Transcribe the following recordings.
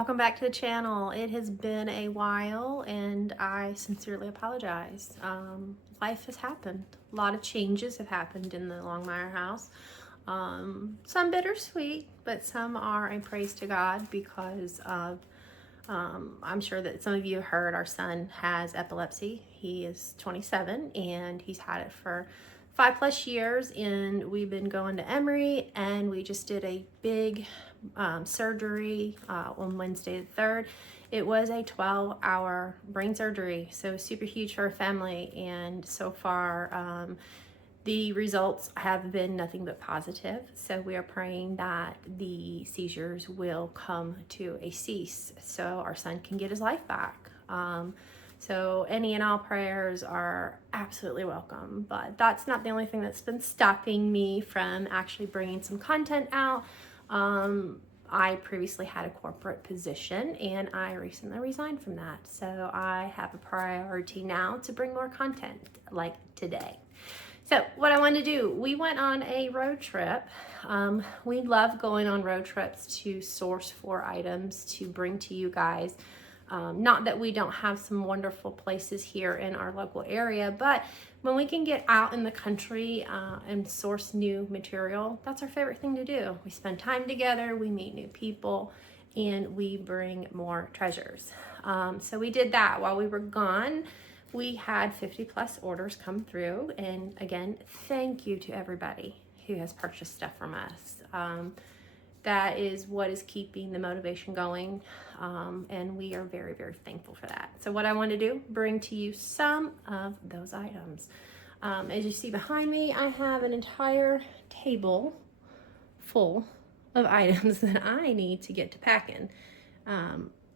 Welcome back to the channel. It has been a while and I sincerely apologize. Life has happened. A lot of changes have happened in the Longmire house. Some bittersweet, but some are a praise to God because of, I'm sure that some of you heard our son has epilepsy. He is 27 and he's had it for 5+ years, and we've been going to Emory, and we just did a big surgery on Wednesday the 3rd. It was a 12-hour brain surgery, so super huge for our family, and so far the results have been nothing but positive. So we are praying that the seizures will come to a cease so our son can get his life back. So any and all prayers are absolutely welcome, but that's not the only thing that's been stopping me from actually bringing some content out. I previously had a corporate position and I recently resigned from that. So I have a priority now to bring more content like today. So what I wanted to do, we went on a road trip. We love going on road trips to source for items to bring to you guys. Not that we don't have some wonderful places here in our local area, but when we can get out in the country and source new material, that's our favorite thing to do. We spend time together, we meet new people, and we bring more treasures. So we did that while we were gone. We had 50+ orders come through, and again, thank you to everybody who has purchased stuff from us. That is what is keeping the motivation going, and we are very, very thankful for that. So what I want to do, bring to you some of those items. As you see behind me, I have an entire table full of items that I need to get to packing.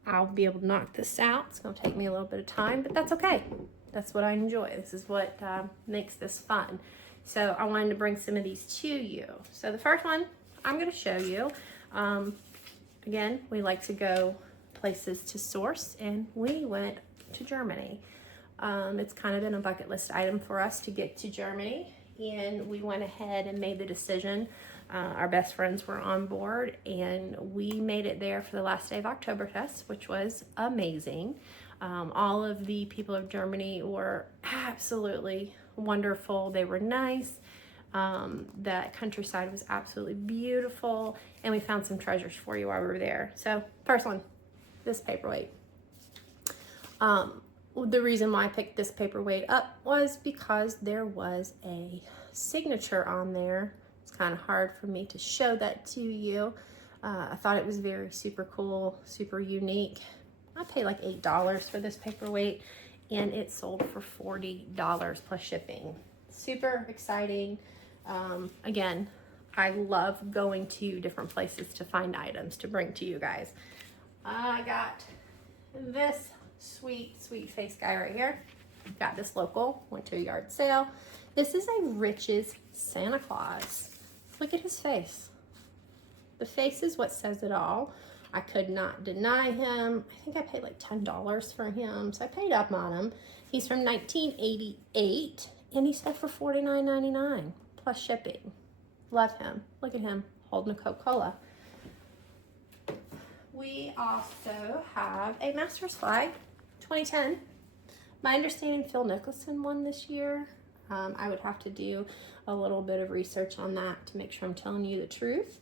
I'll be able to knock this out. It's going to take me a little bit of time, but that's okay. That's what I enjoy. This is what makes this fun. So I wanted to bring some of these to you. So the first one I'm going to show you. Again, we like to go places to source, and we went to Germany. It's kind of been a bucket list item for us to get to Germany, and we went ahead and made the decision. Our best friends were on board, and we made it there for the last day of Oktoberfest, which was amazing. All of the people of Germany were absolutely wonderful. They were nice. That countryside was absolutely beautiful, and we found some treasures for you while we were there. So first one, this paperweight. The reason why I picked this paperweight up was because there was a signature on there. It's kind of hard for me to show that to you. I thought it was very super cool, super unique. I paid like $8 for this paperweight, and it sold for $40 plus shipping. Super exciting. Again, I love going to different places to find items to bring to you guys. I got this sweet face guy right here. Got this local, went to a yard sale. This is a Riches Santa Claus. Look at his face. The face is what says it all. I could not deny him. I think I paid like $10 for him, so I paid up on him. He's from 1988, and he sold for $49.99 plus shipping. Love him. Look at him holding a Coca-Cola. We also have a Masters flag, 2010. My understanding, Phil Nicholson won this year. I would have to do a little bit of research on that to make sure I'm telling you the truth.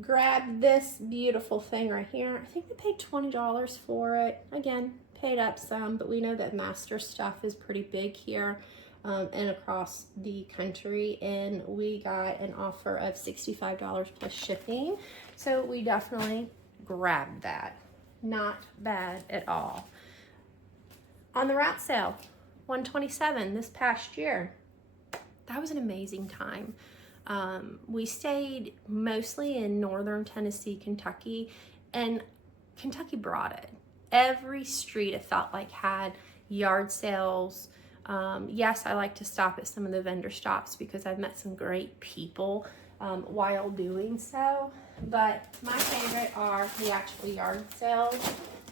Grab this beautiful thing right here. I think we paid $20 for it. Again, paid up some, but we know that Master stuff is pretty big here and across the country, and we got an offer of $65 plus shipping. So we definitely grabbed that. Not bad at all. On the route sale, 127 this past year. That was an amazing time. We stayed mostly in northern Tennessee, Kentucky, and Kentucky brought it. Every street, it felt like, had yard sales. Yes, I like to stop at some of the vendor stops because I've met some great people while doing so, but my favorite are the actual yard sales.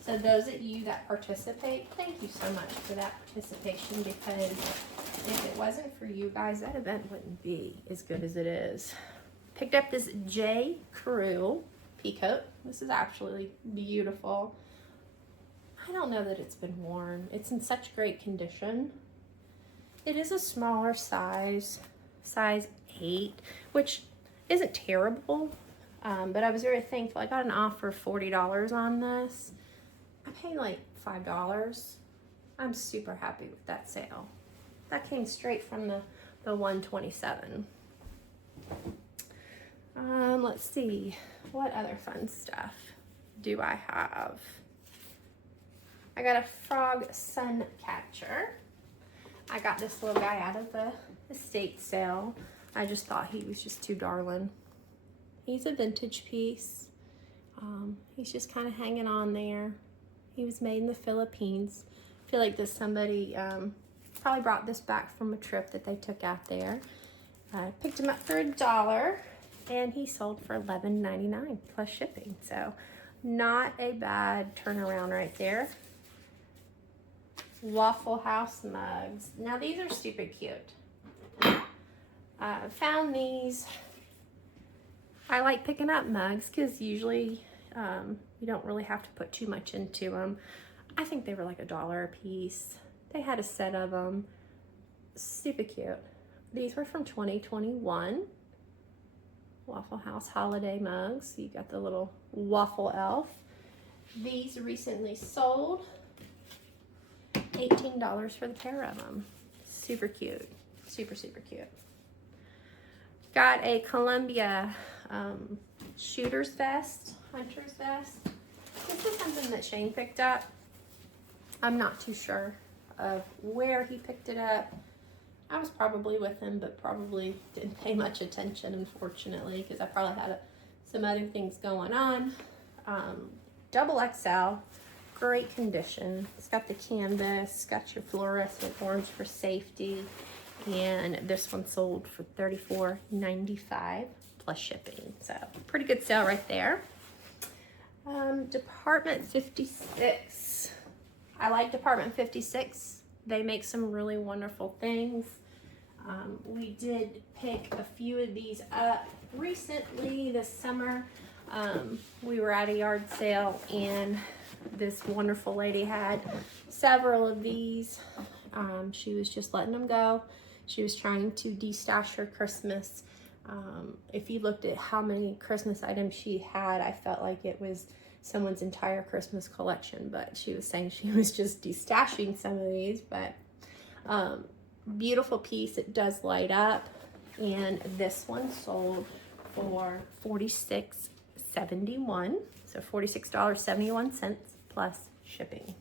So those of you that participate, thank you so much for that participation, because if it wasn't for you guys, that event wouldn't be as good as it is. Picked up this J. Crew peacoat. This is absolutely beautiful. I don't know that it's been worn. It's in such great condition. It is a smaller size 8, which isn't terrible, but I was very thankful. I got an offer of $40 on this. I paid like $5. I'm super happy with that sale. That came straight from the 127. Let's see, what other fun stuff do I have? I got a frog sun catcher. I got this little guy out of the estate sale. I just thought he was just too darling. He's a vintage piece. He's just kind of hanging on there. He was made in the Philippines. I feel like somebody probably brought this back from a trip that they took out there. I picked him up for $1 and he sold for $11.99 plus shipping. So not a bad turnaround right there. Waffle House mugs. Now these are super cute. Found these. I like picking up mugs because usually you don't really have to put too much into them. I think they were like $1 a piece. They had a set of them. Super cute. These were from 2021. Waffle House holiday mugs. You got the little waffle elf. These recently sold. $18 for the pair of them. Super cute. Super, super cute. Got a Columbia shooter's vest, hunter's vest. This is something that Shane picked up. I'm not too sure of where he picked it up. I was probably with him, but probably didn't pay much attention, unfortunately, because I probably had some other things going on. Double XL, great condition. It's got the canvas, got your fluorescent orange for safety, and this one sold for $34.95 plus shipping. So pretty good sale right there. Department 56. I like Department 56. They make some really wonderful things. We did pick a few of these up recently this summer. We were at a yard sale and this wonderful lady had several of these. She was just letting them go. She was trying to destash her Christmas. If you looked at how many Christmas items she had, I felt like it was someone's entire Christmas collection, but she was saying she was just destashing some of these. But beautiful piece. It does light up, and this one sold for $46.71, so $46.71 plus shipping.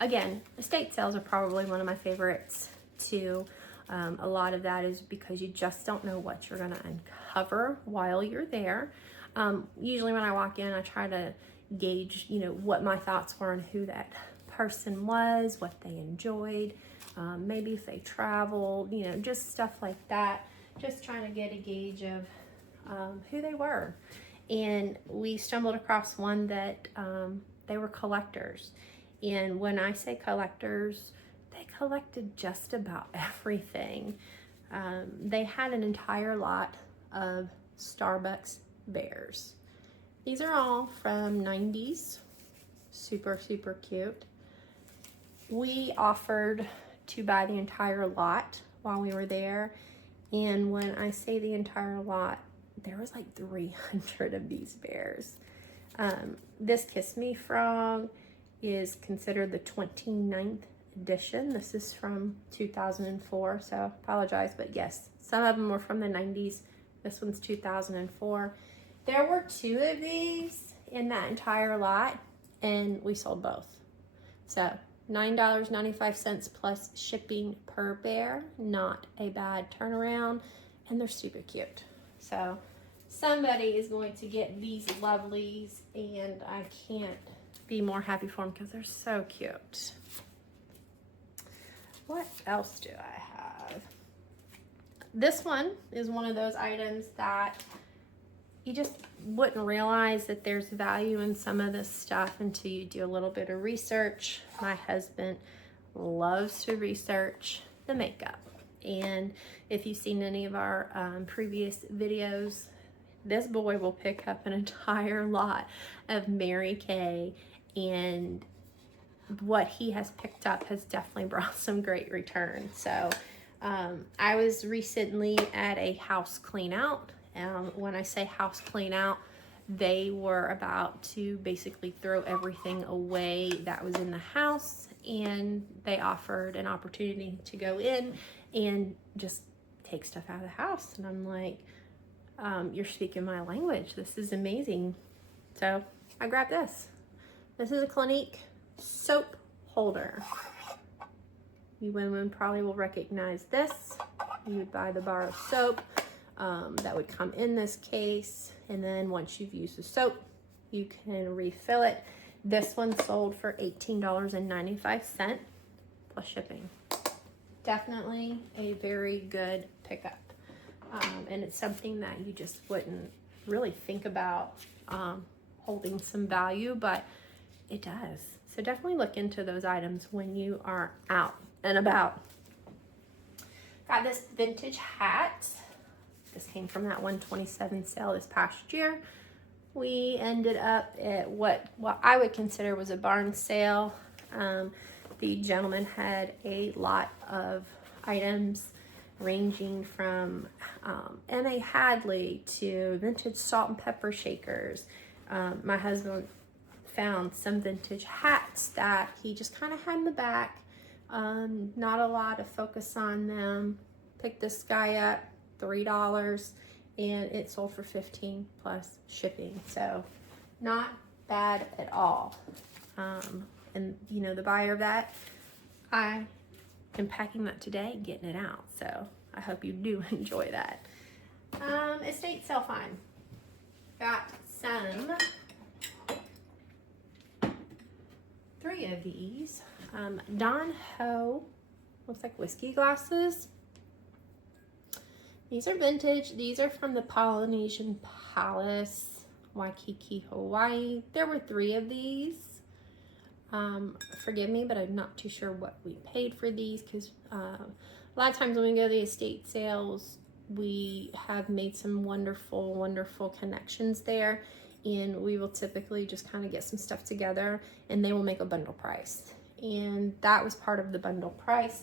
Again, estate sales are probably one of my favorites too. A lot of that is because you just don't know what you're going to uncover while you're there. Usually when I walk in, I try to gauge, what my thoughts were on who that person was, what they enjoyed, maybe if they traveled, just stuff like that. Just trying to get a gauge of who they were. And we stumbled across one that they were collectors. And when I say collectors, they collected just about everything. They had an entire lot of Starbucks bears. These are all from 90s. Super, super cute. We offered to buy the entire lot while we were there. And when I say the entire lot, there was like 300 of these bears. This Kiss Me Frog is considered the 29th edition. This is from 2004, so I apologize, but yes, some of them were from the 90s. This one's 2004. There were 2 of these in that entire lot, and we sold both. So $9.95 plus shipping per bear. Not a bad turnaround, and they're super cute. So somebody is going to get these lovelies, and I can't be more happy for them because they're so cute. What else do I have? This one is one of those items that you just wouldn't realize that there's value in some of this stuff until you do a little bit of research. My husband loves to research the makeup. And if you've seen any of our previous videos, this boy will pick up an entire lot of Mary Kay, and what he has picked up has definitely brought some great return. So I was recently at a house clean out. When I say house clean out, they were about to basically throw everything away that was in the house, and they offered an opportunity to go in and just take stuff out of the house. And I'm like, you're speaking my language. This is amazing. So I grabbed this. This is a Clinique soap holder. You women probably will recognize this. You would buy the bar of soap that would come in this case, and then once you've used the soap, you can refill it. This one sold for $18.95 plus shipping. Definitely a very good pickup, and it's something that you just wouldn't really think about holding some value, but it does. So definitely look into those items when you are out and about. Got this vintage hat. This came from that 127 sale this past year. We ended up at what I would consider was a barn sale. The gentleman had a lot of items ranging from M.A. Hadley to vintage salt and pepper shakers. My husband found some vintage hats that he just kind of had in the back. Not a lot of focus on them. Picked this guy up, $3, and it sold for $15 plus shipping. So not bad at all. And you know, the buyer of that, I am packing that today, getting it out. So I hope you do enjoy that. Estate sale find. Got some, 3 of these. Don Ho, looks like whiskey glasses. These are vintage. These are from the Polynesian Palace, Waikiki, Hawaii. There were 3 of these. Forgive me, but I'm not too sure what we paid for these, because a lot of times when we go to the estate sales, we have made some wonderful, wonderful connections there, and we will typically just kind of get some stuff together, and they will make a bundle price. And that was part of the bundle price.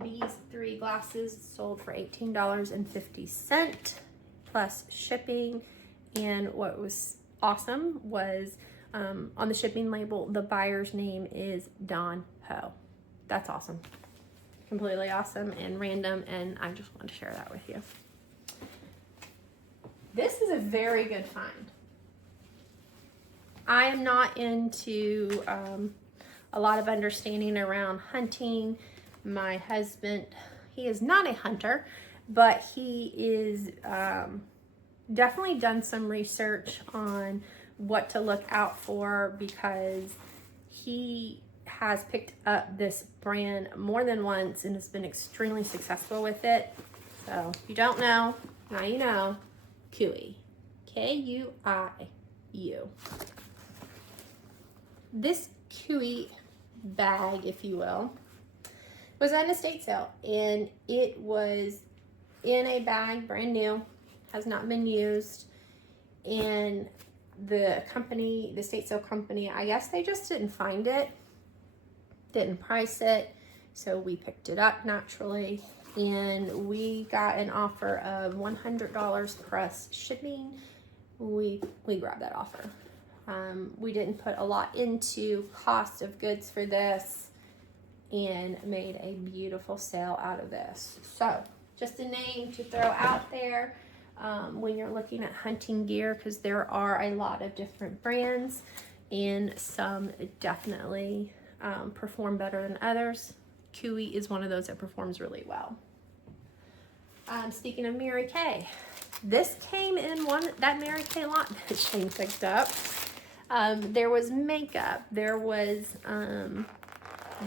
These 3 glasses sold for $18.50 plus shipping. And what was awesome was on the shipping label, the buyer's name is Don Ho. That's awesome. Completely awesome and random, and I just wanted to share that with you. This is a very good find. I am not into a lot of understanding around hunting. My husband, he is not a hunter, but he is definitely done some research on what to look out for, because he has picked up this brand more than once and has been extremely successful with it. So if you don't know, now you know. Kuiu. K-U-I-U. This Kuiu bag, if you will, was at an estate sale, and it was in a bag, brand new, has not been used, and the company, the estate sale company, I guess they just didn't find it, didn't price it, so we picked it up naturally, and we got an offer of $100 plus shipping. We grabbed that offer. We didn't put a lot into cost of goods for this, and made a beautiful sale out of this. So just a name to throw out there when you're looking at hunting gear, because there are a lot of different brands, and some definitely perform better than others. Kuiu is one of those that performs really well. Speaking of Mary Kay, this came in that Mary Kay lot that Shane picked up. There was makeup, there was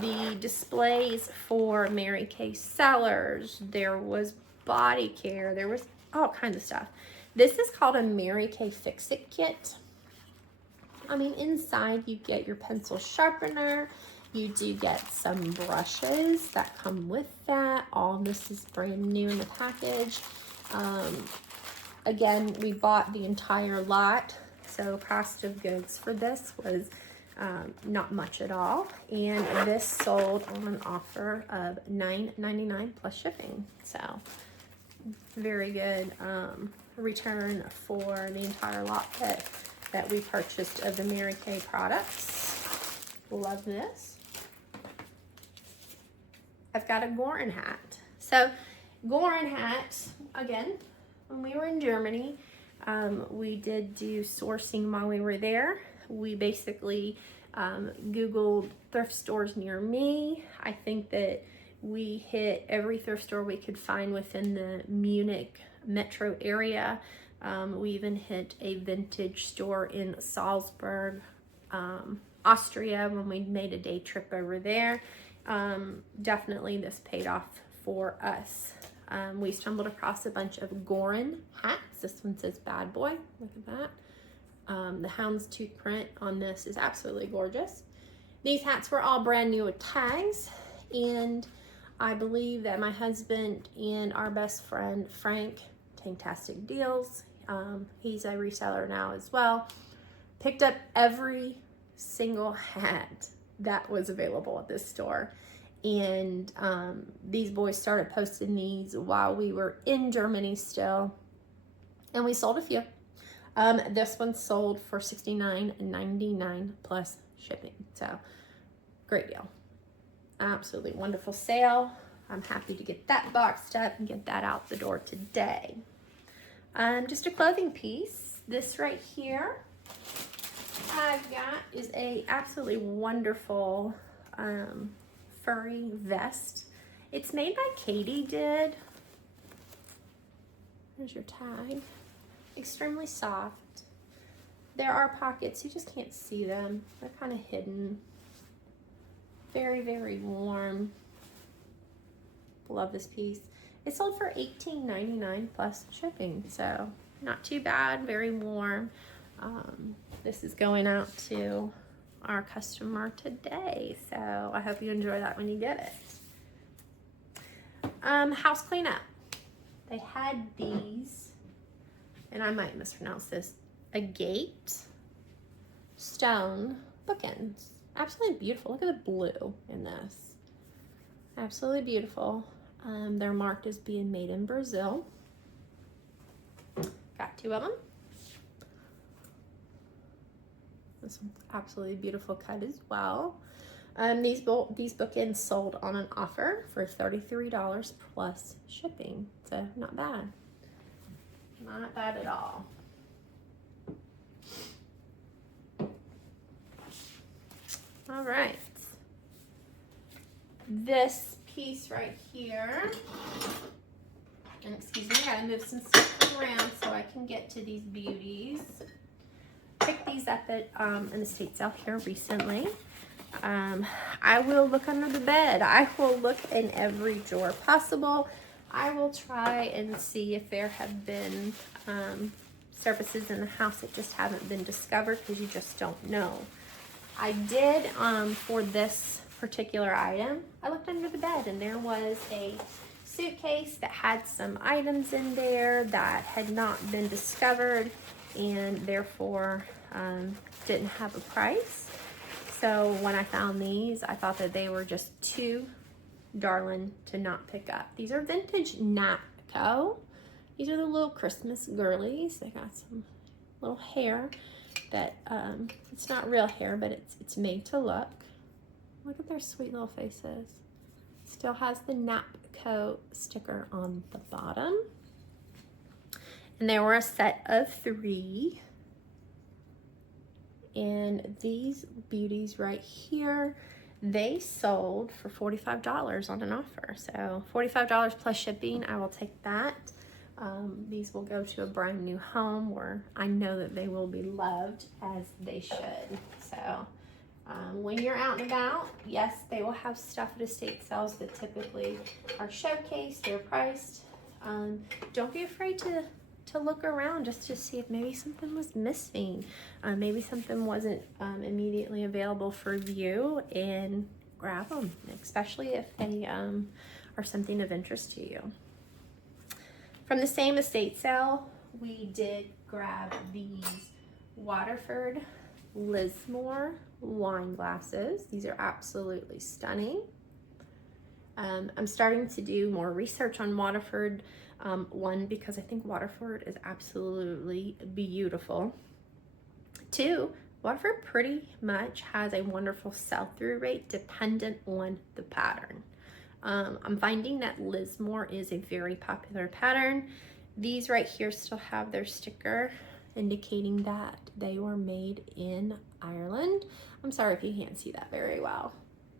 the displays for Mary Kay sellers, there was body care, there was all kinds of stuff. This is called a Mary Kay Fix-It Kit. I mean, inside you get your pencil sharpener, you do get some brushes that come with that. All this is brand new in the package. Again, we bought the entire lot, so cost of goods for this was not much at all. And this sold on an offer of $9.99 plus shipping. So very good return for the entire lot that we purchased of the Mary Kay products. Love this. I've got a Goran hat. So Goran hat, again, when we were in Germany, we did do sourcing while we were there. We basically Googled thrift stores near me. I think that we hit every thrift store we could find within the Munich metro area. We even hit a vintage store in Salzburg, Austria, when we made a day trip over there. Definitely this paid off for us. We stumbled across a bunch of Goran hats. This one says Bad Boy. Look at that. The houndstooth print on this is absolutely gorgeous. These hats were all brand new with tags, and I believe that my husband and our best friend Frank, Tanktastic Deals, he's a reseller now as well, picked up every single hat that was available at this store. And these boys started posting these while we were in Germany still, and we sold a few. This one sold for $69.99 plus shipping. So great deal. Absolutely wonderful sale. I'm happy to get that boxed up and get that out the door today. Just a clothing piece. This right here I've got is a absolutely wonderful furry vest. It's made by Katydid. There's your tag. Extremely soft. There are pockets, you just can't see them. They're kind of hidden. Very, very warm. Love this piece. It sold for $18.99 plus shipping, so not too bad, very warm. This is going out to our customer today, so I hope you enjoy that when you get it. House cleanup. They had these, and I might mispronounce this, agate stone bookends. Absolutely beautiful. Look at the blue in this. Absolutely beautiful. They're marked as being made in Brazil. Got two of them. This one's absolutely beautiful cut as well. These bookends sold on an offer for $33 plus shipping. So not bad. Not bad at all. All right. This piece right here, and excuse me, I gotta move some stuff around so I can get to these beauties. Picked these up at an estate sale here recently. I will look under the bed. I will look in every drawer possible. I will try and see if there have been surfaces in the house that just haven't been discovered, because you just don't know. I did, for this particular item, I looked under the bed and there was a suitcase that had some items in there that had not been discovered and therefore didn't have a price. So when I found these, I thought that they were just too darling to not pick up. These are vintage Napco. These are the little Christmas girlies. They got some little hair that it's not real hair, but it's made to look. Look at their sweet little faces. Still has the Napco sticker on the bottom. And there were a set of 3. And these beauties right here, they sold for $45 on an offer. So $45 plus shipping, I will take that. These will go to a brand new home where I know that they will be loved as they should. So when you're out and about, yes, they will have stuff at estate sales that typically are showcased, they're priced. Don't be afraid to look around just to see if maybe something was missing. Maybe something wasn't immediately available for view, and grab them, especially if they are something of interest to you. From the same estate sale, we did grab these Waterford Lismore wine glasses. These are absolutely stunning. I'm starting to do more research on Waterford. One, because I think Waterford is absolutely beautiful. Two, Waterford pretty much has a wonderful sell-through rate dependent on the pattern. I'm finding that Lismore is a very popular pattern. These right here still have their sticker indicating that they were made in Ireland. I'm sorry if you can't see that very well.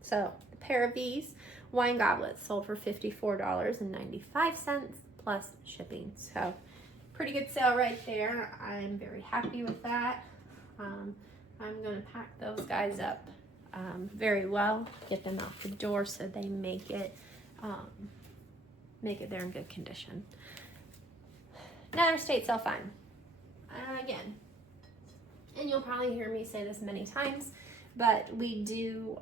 So a pair of these wine goblets sold for $54.95 plus shipping. So pretty good sale right there. I'm very happy with that. I'm gonna pack those guys up very well, get them out the door so they make it there in good condition. Another state sale find. Again, and you'll probably hear me say this many times, but we do,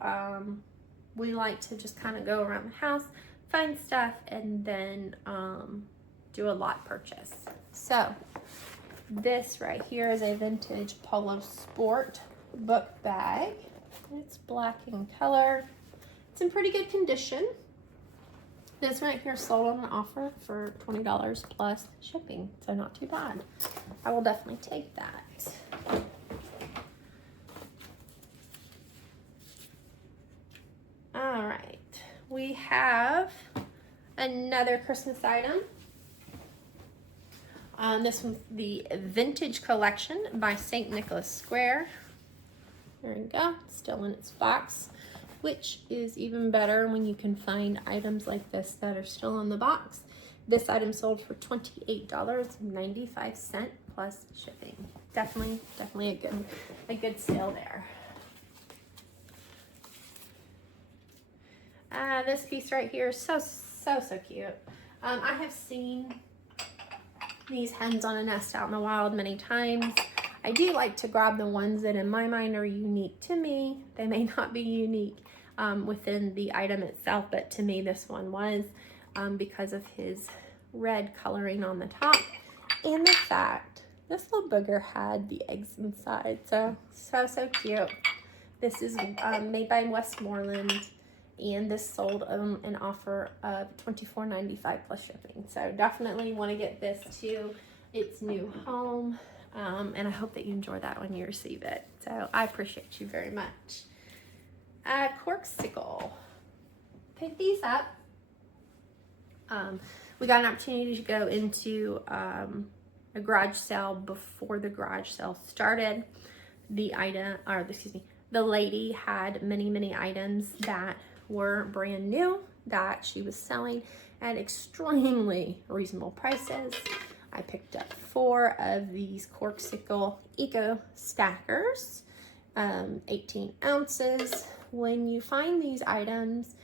we like to just kind of go around the house, find stuff, and then do a lot purchase. So this right here is a vintage Polo Sport book bag. It's black in color. It's in pretty good condition. This right here sold on an offer for $20 plus shipping, so not too bad. I will definitely take that. All right, we have another Christmas item. This one's the Vintage Collection by St. Nicholas Square. There we go, still in its box, which is even better when you can find items like this that are still in the box. This item sold for $28.95 plus shipping. Definitely a good sale there. This piece right here is so cute. I have seen these hens on a nest out in the wild many times. I do like to grab the ones that in my mind are unique to me. They may not be unique within the item itself, but to me this one was because of his red coloring on the top and the fact this little booger had the eggs inside. So cute. This is made by Westmoreland, and this sold an offer of $24.95 plus shipping. So definitely want to get this to its new home. And I hope that you enjoy that when you receive it. So I appreciate you very much. Corksicle. Pick these up. We got an opportunity to go into a garage sale before the garage sale started. The lady had many items that were brand new that she was selling at extremely reasonable prices. I picked up 4 of these Corksicle Eco Stackers, 18 ounces. When you find these items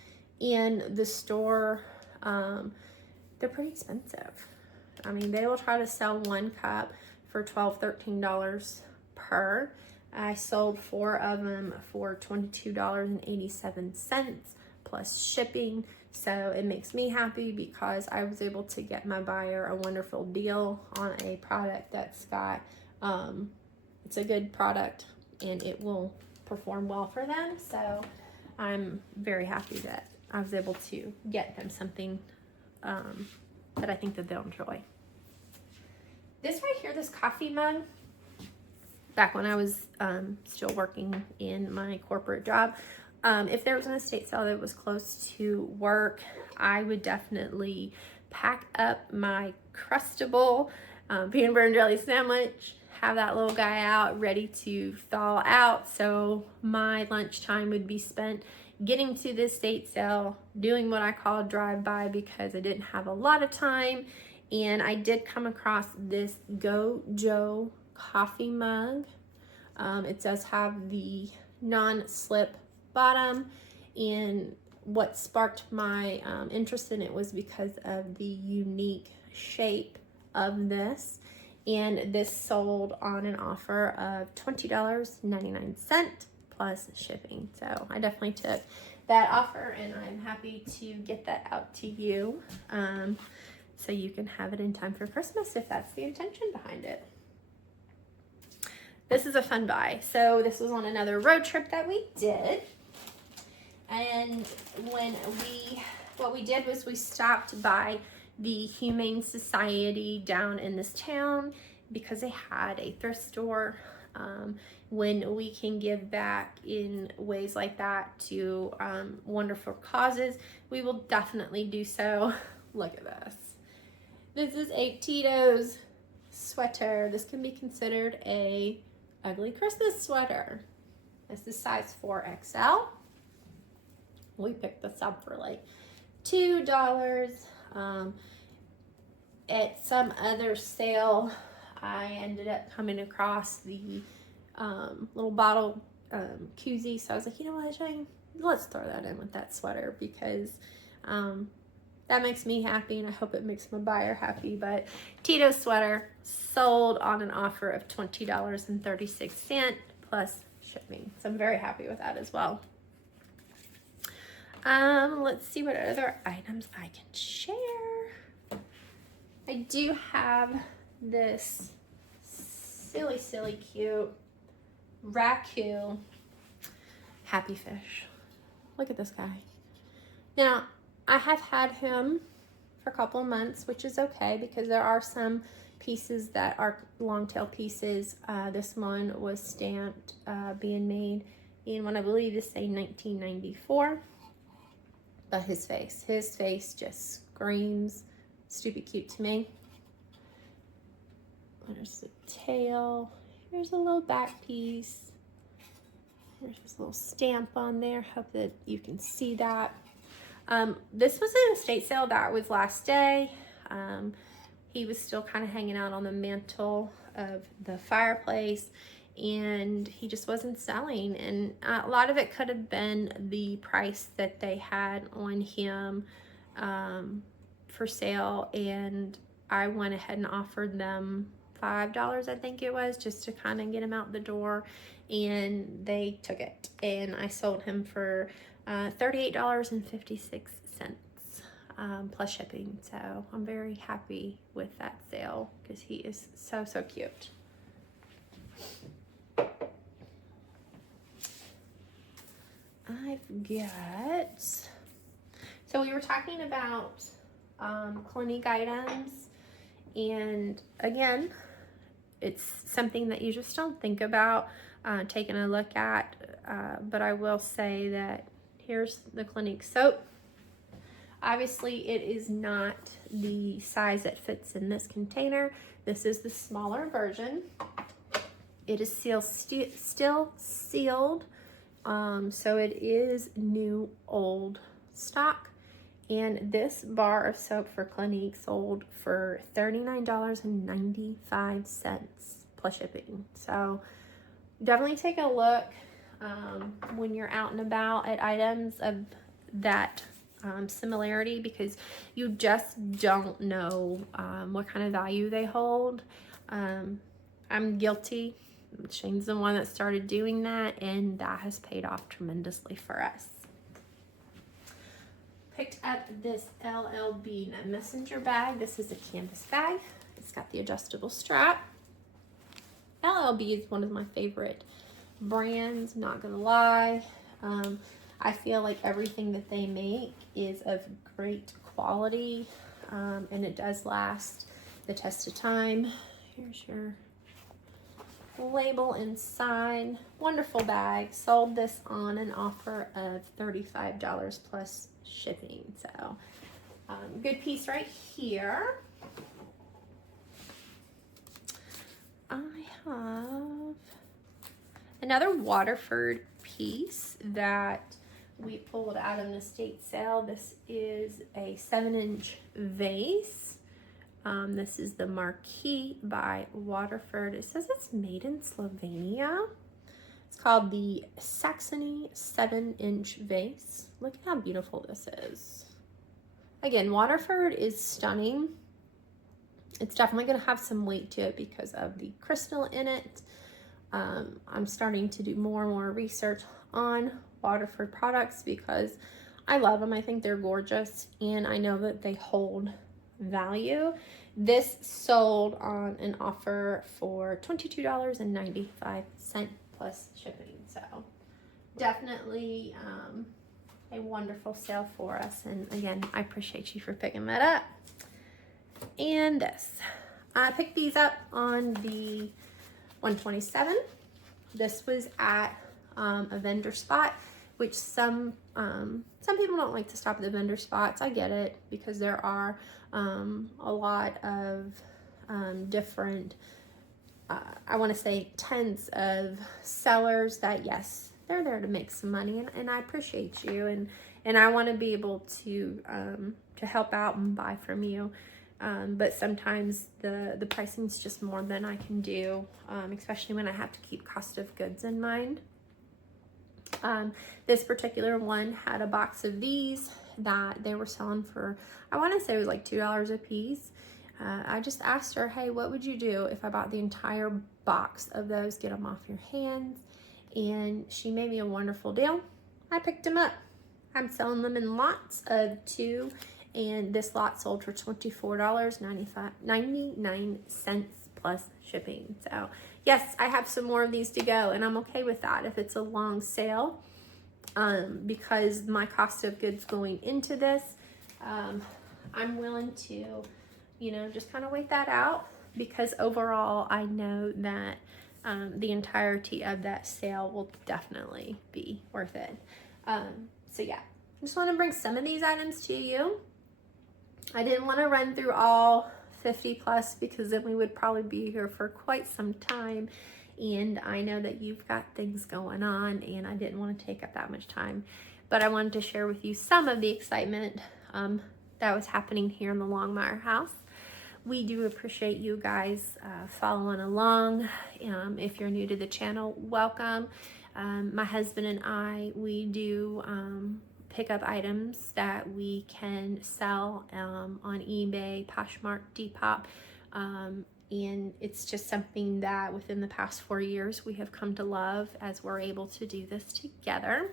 in the store, they're pretty expensive. I mean, they will try to sell 1 cup for $12, $13 per. I sold 4 of them for $22.87 plus shipping. So it makes me happy because I was able to get my buyer a wonderful deal on a product that's got, it's a good product and it will perform well for them. So I'm very happy that I was able to get them something that I think that they'll enjoy. This right here, this coffee mug, back when I was still working in my corporate job, if there was an estate sale that was close to work, I would definitely pack up my Crustable peanut butter and jelly sandwich, have that little guy out ready to thaw out. So my lunchtime would be spent getting to the estate sale, doing what I call a drive-by because I didn't have a lot of time. And I did come across this Go Joe coffee mug. It does have the non-slip bottom, and what sparked my interest in it was because of the unique shape of this, and this sold on an offer of $20.99 plus shipping. So I definitely took that offer and I'm happy to get that out to you. so you can have it in time for Christmas if that's the intention behind it. This is a fun buy. So this was on another road trip that we did. And what we did was we stopped by the Humane Society down in this town because they had a thrift store. When we can give back in ways like that to wonderful causes, we will definitely do so. Look at this. This is a Tito's sweater. This can be considered a ugly Christmas sweater. This is size 4XL. We picked this up for like $2. At some other sale, I ended up coming across the little bottle koozie. So I was like, you know what, Jane, let's throw that in with that sweater because that makes me happy and I hope it makes my buyer happy. But Tito's sweater sold on an offer of $20.36 plus shipping. So I'm very happy with that as well. Let's see what other items I can share. I do have this silly cute raccoon happy fish. Look at this guy. Now, I have had him for a couple of months, which is okay because there are some pieces that are long-tail pieces. This one was stamped being made in what I believe is say 1994. But his face just screams stupid cute to me. There's the tail. Here's a little back piece. There's this little stamp on there. Hope that you can see that. This was an estate sale that was last day. He was still kind of hanging out on the mantle of the fireplace and he just wasn't selling. And a lot of it could have been the price that they had on him for sale. And I went ahead and offered them $5, I think it was, just to kind of get him out the door. And they took it. And I sold him for $38.56 plus shipping. So I'm very happy with that sale because he is so cute. I've got, so we were talking about Clinique items, and again, it's something that you just don't think about taking a look at, but I will say that here's the Clinique soap. Obviously, it is not the size that fits in this container. This is the smaller version. It is still sealed, so it is new old stock. And this bar of soap for Clinique sold for $39.95 plus shipping. So definitely take a look when you're out and about at items of that similarity, because you just don't know what kind of value they hold. I'm guilty. Shane's the one that started doing that, and that has paid off tremendously for us. Picked up this LLB messenger bag. This is a canvas bag. It's got the adjustable strap. LLB is one of my favorite brands, not gonna lie. I feel like everything that they make is of great quality, and it does last the test of time. Here's your label inside. Wonderful bag. Sold this on an offer of $35 plus shipping. So good piece right here. I have another Waterford piece that we pulled out of an estate sale. This is a 7-inch vase. This is the Marquis by Waterford. It says it's made in Slovenia. It's called the Saxony 7-inch vase. Look at how beautiful this is. Again, Waterford is stunning. It's definitely going to have some weight to it because of the crystal in it. I'm starting to do more and more research on Waterford products because I love them. I think they're gorgeous, and I know that they hold value. This sold on an offer for $22.95 plus shipping. So definitely a wonderful sale for us. And again, I appreciate you for picking that up. And this, I picked these up on the 127. This was at a vendor spot, which some people don't like to stop at the vendor spots. I get it, because there are a lot of different, I want to say tens of sellers that, yes, they're there to make some money, and I appreciate you, and I want to be able to help out and buy from you. But sometimes the pricing is just more than I can do, especially when I have to keep cost of goods in mind. This particular one had a box of these that they were selling for, I want to say it was like $2 a piece. I just asked her, hey, what would you do if I bought the entire box of those, get them off your hands? And she made me a wonderful deal. I picked them up. I'm selling them in lots of 2, and this lot sold for $24.99 plus shipping. So yes, I have some more of these to go, and I'm okay with that if it's a long sale, because my cost of goods going into this, I'm willing to, you know, just kind of wait that out, because overall I know that the entirety of that sale will definitely be worth it. So yeah, just want to bring some of these items to you. I didn't want to run through all 50 plus, because then we would probably be here for quite some time, and I know that you've got things going on, and I didn't want to take up that much time, but I wanted to share with you some of the excitement that was happening here in the Longmire house. We do appreciate you guys following along. If you're new to the channel, welcome. My husband and I, we do pick up items that we can sell on eBay, Poshmark, Depop, and it's just something that within the past 4 years we have come to love, as we're able to do this together.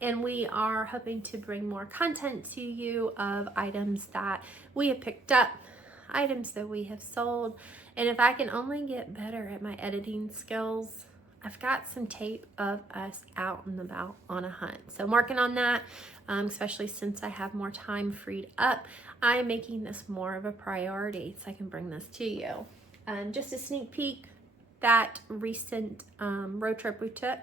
And we are hoping to bring more content to you of items that we have picked up, items that we have sold. And if I can only get better at my editing skills, I've got some tape of us out and about on a hunt. So I'm working on that, especially since I have more time freed up. I'm making this more of a priority so I can bring this to you. Just a sneak peek, that recent road trip we took,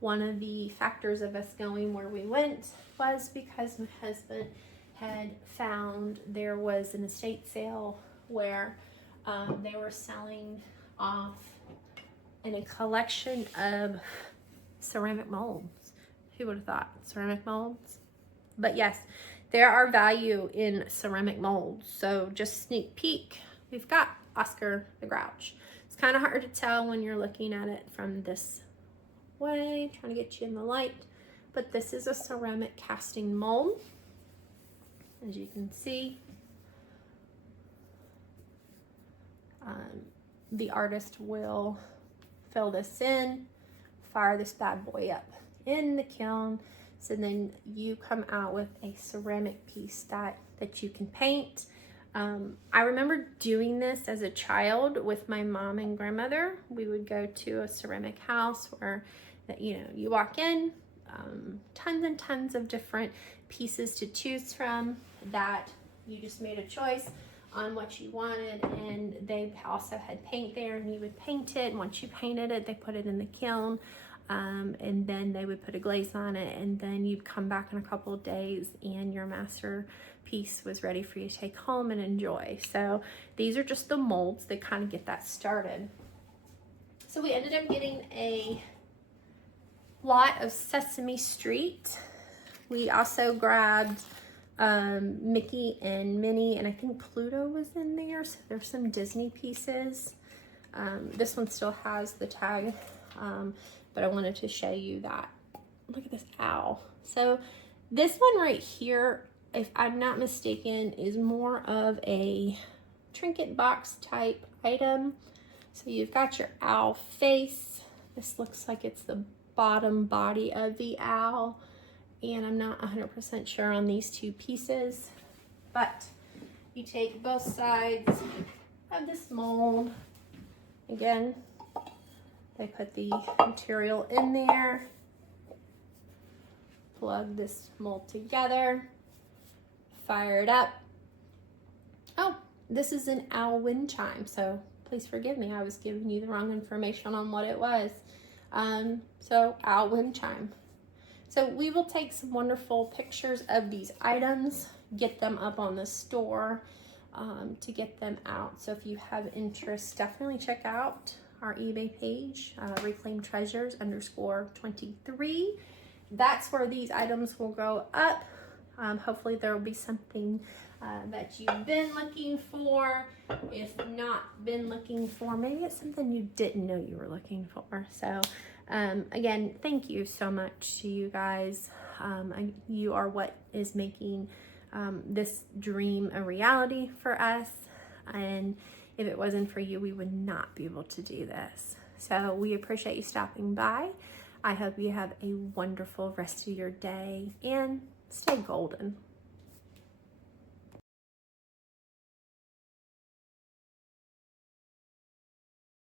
one of the factors of us going where we went was because my husband had found there was an estate sale where they were selling off in a collection of ceramic molds. Who would have thought? Ceramic molds? But yes, there are value in ceramic molds. So just sneak peek, we've got Oscar the Grouch. It's kind of hard to tell when you're looking at it from this way, trying to get you in the light, but this is a ceramic casting mold, as you can see. The artist will fill this in, fire this bad boy up in the kiln, so then you come out with a ceramic piece that you can paint. I remember doing this as a child with my mom and grandmother. We would go to a ceramic house where, you know, you walk in, tons and tons of different pieces to choose from, that you just made a choice on what you wanted, and they also had paint there, and you would paint it, and once you painted it, they put it in the kiln, and then they would put a glaze on it, and then you'd come back in a couple of days and your masterpiece was ready for you to take home and enjoy. So these are just the molds that kind of get that started. So we ended up getting a lot of Sesame Street. We also grabbed Mickey and Minnie, and I think Pluto was in there, so there's some Disney pieces. This one still has the tag, but I wanted to show you that. Look at this owl. So this one right here, if I'm not mistaken, is more of a trinket box type item. So you've got your owl face. This looks like it's the bottom body of the owl, and I'm not 100% sure on these two pieces, but You take both sides of this mold. Again, they put the material in there. Plug this mold together. Fire it up. Oh, this is an owl wind chime, so please forgive me. I was giving you the wrong information on what it was. So owl wind chime. So we will take some wonderful pictures of these items, get them up on the store to get them out. So if you have interest, definitely check out our eBay page, reclaimtreasures_23. That's where these items will go up. Hopefully there will be something that you've been looking for. If not been looking for, maybe it's something you didn't know you were looking for. So again, thank you so much to you guys. You are what is making this dream a reality for us. And if it wasn't for you, we would not be able to do this. So we appreciate you stopping by. I hope you have a wonderful rest of your day and stay golden.